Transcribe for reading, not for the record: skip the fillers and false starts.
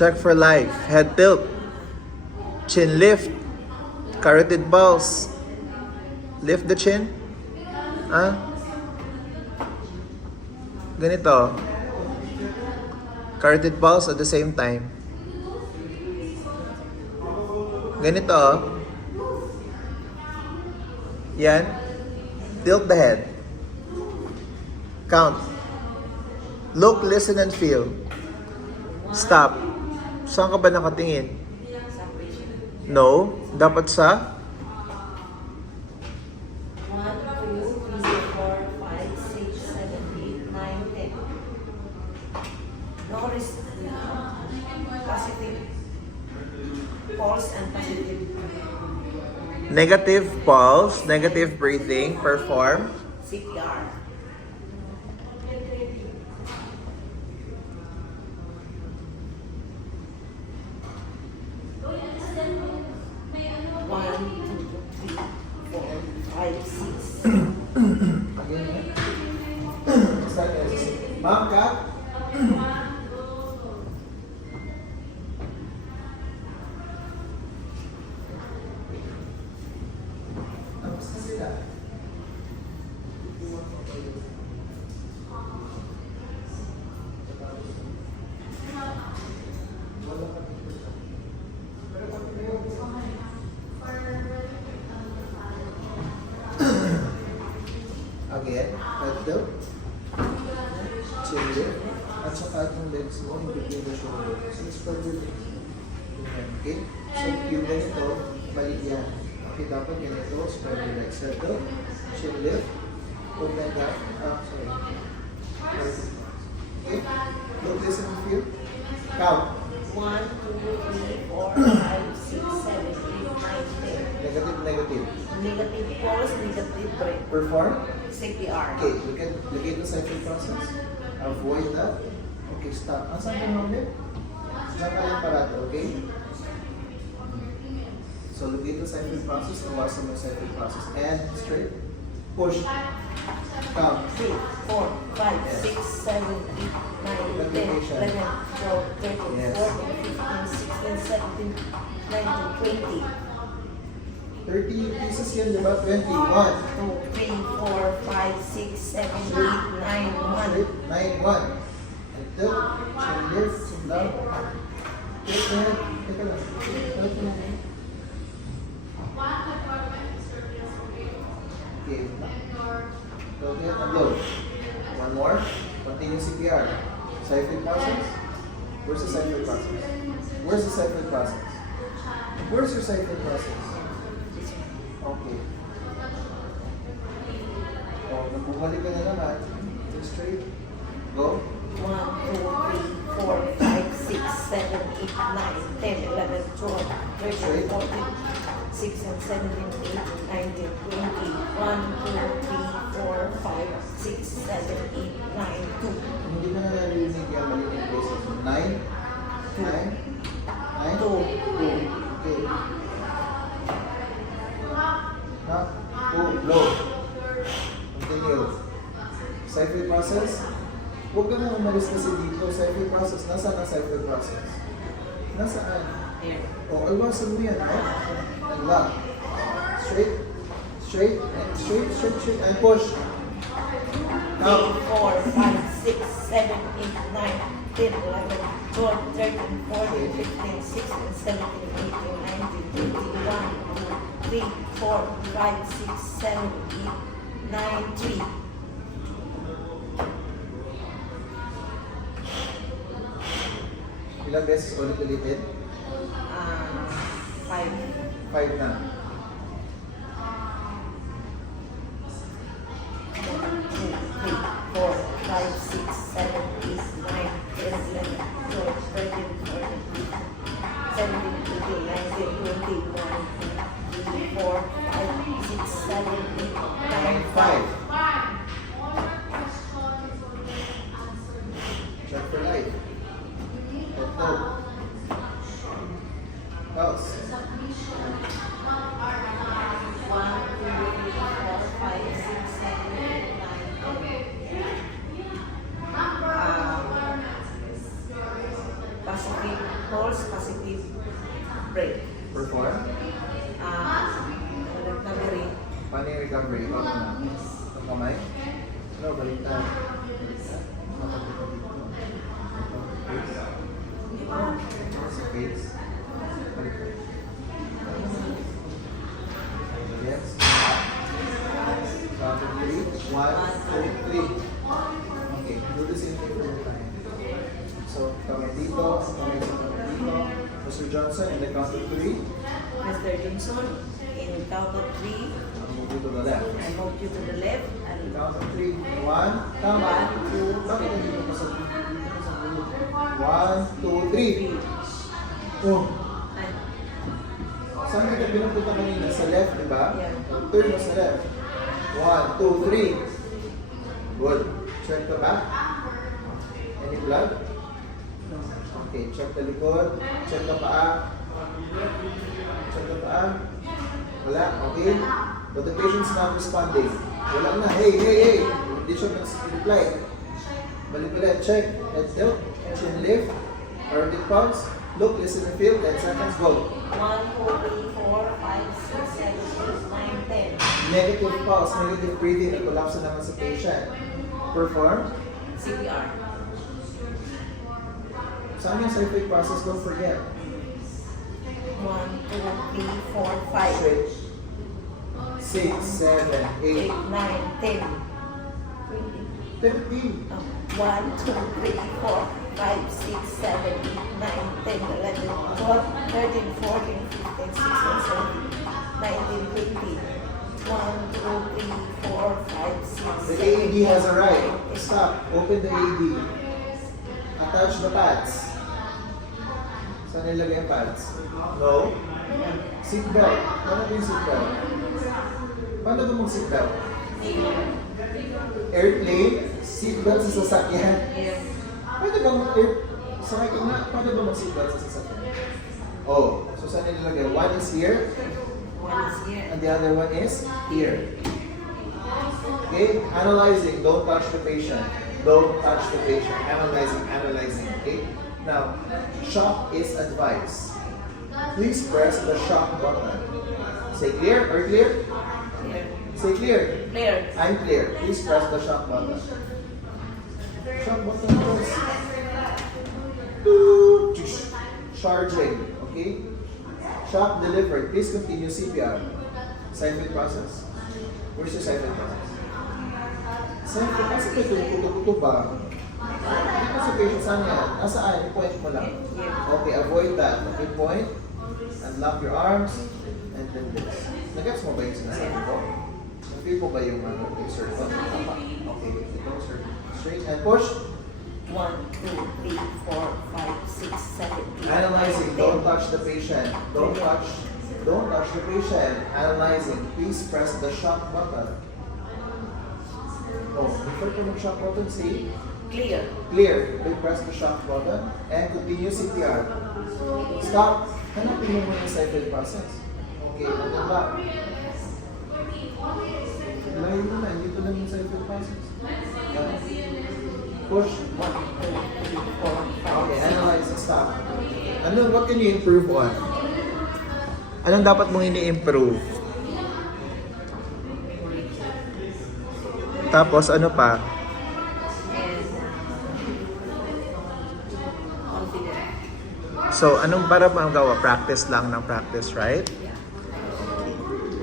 Check for life. Head tilt. Chin lift. Carotid pulse. Lift the chin. Ah. Ganito. Carotid pulse at the same time. Ganito. Yan. Tilt the head. Count. Look, listen, and feel. Stop. Saan ka ba nakatingin? No. Dapat sa? 1, 2, 3, 4, 5, 6, 7, 8, 9, 10. No risk. Positive. False and positive. Negative pulse, negative breathing. Perform. CPR. One, two, three, four, five, six. Ma'am, cut. Tapos na sila. Again, head tilt, chin lift, at saka itong legs mo in between the shoulders. So it's for good. Okay? So yung ganito, mali yan. Okay, dapat ganito, spread your legs. Head tilt, chin lift, put them down. Sorry. Okay? Look, listen, and feel. Count. 1, 2, 3, 4, 5, 6, 7, 8, 9, 10. Negative, negative. Negative pulse, negative breath. Perform. CPR. Okay, look at the cycle process. Avoid that. Okay, stop. Ang saan mo ulit? Diyan ka lang parado, okay? So, look at the cycle process. Iwasan mo yung cycle process. And straight. Push. Count. 3, 4, 5, 6, 7, 8, 9, 10, 11, 12, 13, Yes. 14, 15, 16, 17, 19, 20. 30 pieces yan, di ba? 21. 2, 3, 4, 5, 6, 7, 8, 9, 1. 9, 1. And tilt. Chin lift. Chin down. Tilt the head. Teka lang. Tilt mo lang. Okay. Tilt the head and low. One more. Continue CPR. Cyclic process. Where's the cyclic process? Where's the cyclic process? Where's your cyclic process? Okay. Oh, nagbumalik ka na naman. Go straight. Go. 1, 2, 3, 4, 5, 6, 7, 8, 9, 10, 11, 12, 13, 14, 16, 17, 18, 19, 20. 1, 2, 3, 4, 5, 6, 7, 8, 9, 2. Hindi mo na narinig yung maliit places. 9, 9, 9, 2. Okay. Up, 2, low. Continue. Cycle process. Huwag ka na umalis kasi dito. Cycle process. Nasaan ang cycle process? Nasaan? Here. O, alwasan mo yan. And lock. Straight. Straight. And straight, straight, straight. And push. 3, Now. 4, 5, 6, 7, 8, 9, 10, 11, 12, 13, 14, 15, 16, 17, 18, 19, 20, 1, 2, 3, 4, 5, 6, 7, 8, 9, 3. Ilang beses ulit-ulitin? 5. 5 na. 1, 2, 3, 4, 5, 6, 7, 8, 9, 10, 11, 12, 13, 14, 15, 17, 18, 19, 20, 1, 2, 3, 4, 5, 6, 7, 8, 9, 5. 5. Check for life. Ito. Pulse. 1, 2, 3, 4, 5, 6, 7, 8, 9, 10. Baliktad. Baliktad. Mapagkita dito. Sa face. Baliktad. Yes. Count to 3. 1, 2, 3. Okay, do the same thing for the time. So, kamay dito, kamay dito. Mr. Johnson, in the count of 3. Mr. Johnson, in count of 3, I'll move you to the left. I move you to the left and Count of 3. 1, tama. 1, 2, Bakit nandito ka sa dito sa group? 1, 2, 3. Oh, and saan kita pinupunta kanina? Sa left, di ba? Yeah. Turn mo sa left. 1, 2, 3. Good. Check the back. Any blood? Okay, check the likod. Check the paa. Check the paa. Wala, okay? But the patient's not responding. Wala na, hey, hey, hey. Hindi siya mag-reply. Balik ulit, check. Head tilt, chin lift, cardiac pulse. Look, listen and feel. 10 seconds, go. 1, 2, 3, 4, 5, 6, 7, 8, 9, 10. Negative pulse, negative breathing. Nag-collapse na naman sa patient. Perform. CPR. Saan yung scientific process? Don't forget. 1, 2, 3, 4, 5, 6, 7, 8, 8, 9, 10, 20. 13. 1, 2, 3, 4, 5, 6, 7, 8, 9, 10, 11, 12, 13, 14, 15, 16, 17, 19, 20. 1, 2, 3, 4, 5, 6, The 7, AED has 8, arrived. 9, 10. Stop. Open the AED. Attach the pads. Saan nilagay ang pads? No. Seatbelt. Paano ba yung seatbelt? Paano ba mag-seatbelt? Airplane, seatbelt sa sasakyan. Yes. Pwede bang sakay ka nga, paano ba mag-seatbelt sa sasakyan? Oh, so saan nilagay? One is here, 1 is here. and the other one is here. Okay, analyzing, don't touch the patient. Don't touch the patient. Analyzing, analyzing. Okay, now, shock is advised. Please press the shock button. Say clear or clear? Here. Say clear. Clear. I'm clear. Please press the shock button. Shock button first. Toot. Charging. Okay? Shock delivered. Please continue CPR. Scientific process. Where's your scientific process? Scientific process. Ito, tutututo ba? Hindi pa sa patient, saan yan? Nasaan? I-point mo lang. Okay, avoid that. Okay, point. Unlock your arms. And then this. Nagets mo ba yung sinasabi ko? Feel mo ba yung circle? Tama. Okay, ito circle. Straight and push. 1, 2, 3, 4, 5, 6, 7, 8, Analyzing, 9, don't 10. touch the patient. Don't touch the patient. Analyzing, please press the shock button. Oh, before you mag-shock button, say Clear. clear. Then press the shock button and continue CPR. Stop. Hanapin mo muna yung cycle process. Okay, ano ba? Layo mo na, dito lang yung cycle process. Yan. Push. 1, 2, 3, 4, 5, Okay, analyze and stop. What can you improve on? Anong dapat mong ini-improve? Tapos ano pa? and confident. So, anong para magawa? Practice lang ng practice, right? Yeah.